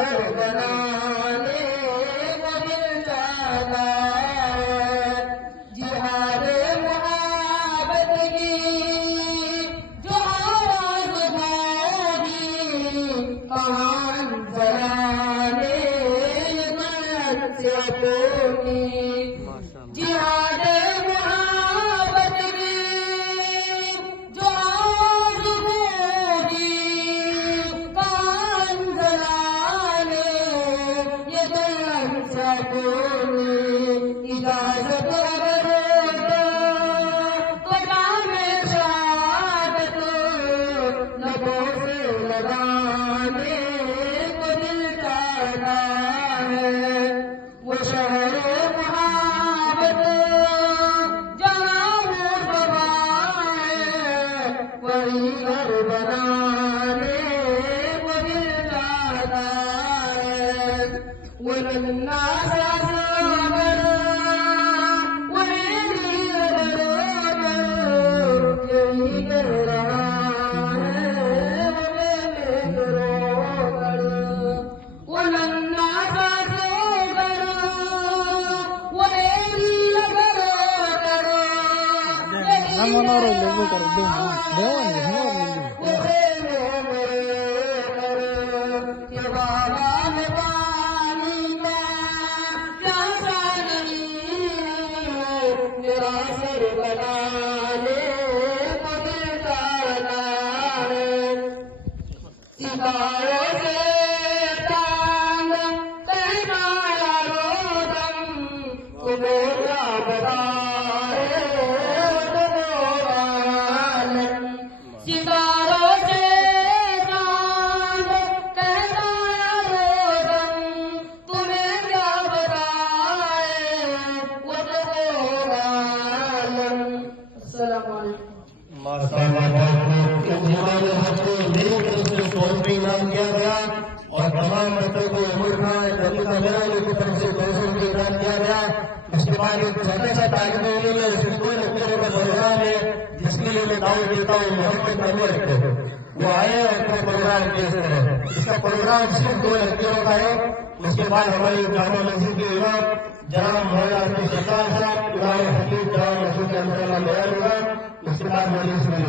घर बनाने को दिल चाहता है। जिहाद मुहब्बत की जो आवाज़ होगी कहान जलाने से अपनी। जिहाद मुहब्बत की जो आवाज़ होगी कहान जलाने ये दुल्हन से अपनी। इजाज़त लबों से लगाने को दिल चाहता है। वो शहर मुहब्बत जहाँ वो सवाए वही घर बनाने को दिल चाहता है। वो नन्ना सा सागर वही यही कह रहा इनाम किया गया और तमाम बच्चों को उम्र का की तरफ से 200 रुपये इनाम किया गया। उसके बाद एक छोटे से तालिबों के लिए स्कूल बच्चों का प्रोग्राम है जिसके लिए मैं दावत देता हूँ मोहम्मद नंबर को वो आए और अपना प्रोग्राम पेश करें। इसका प्रोग्राम सिर्फ 2 लड़कियों का है। उसके बाद हमारी जामा मस्जिद के इमाम जनाब मौलाना अब्दुल सत्तार साहब इमाम हकीम जनाब मसूद अहमद बयान होगा। उसके बाद मजलिस में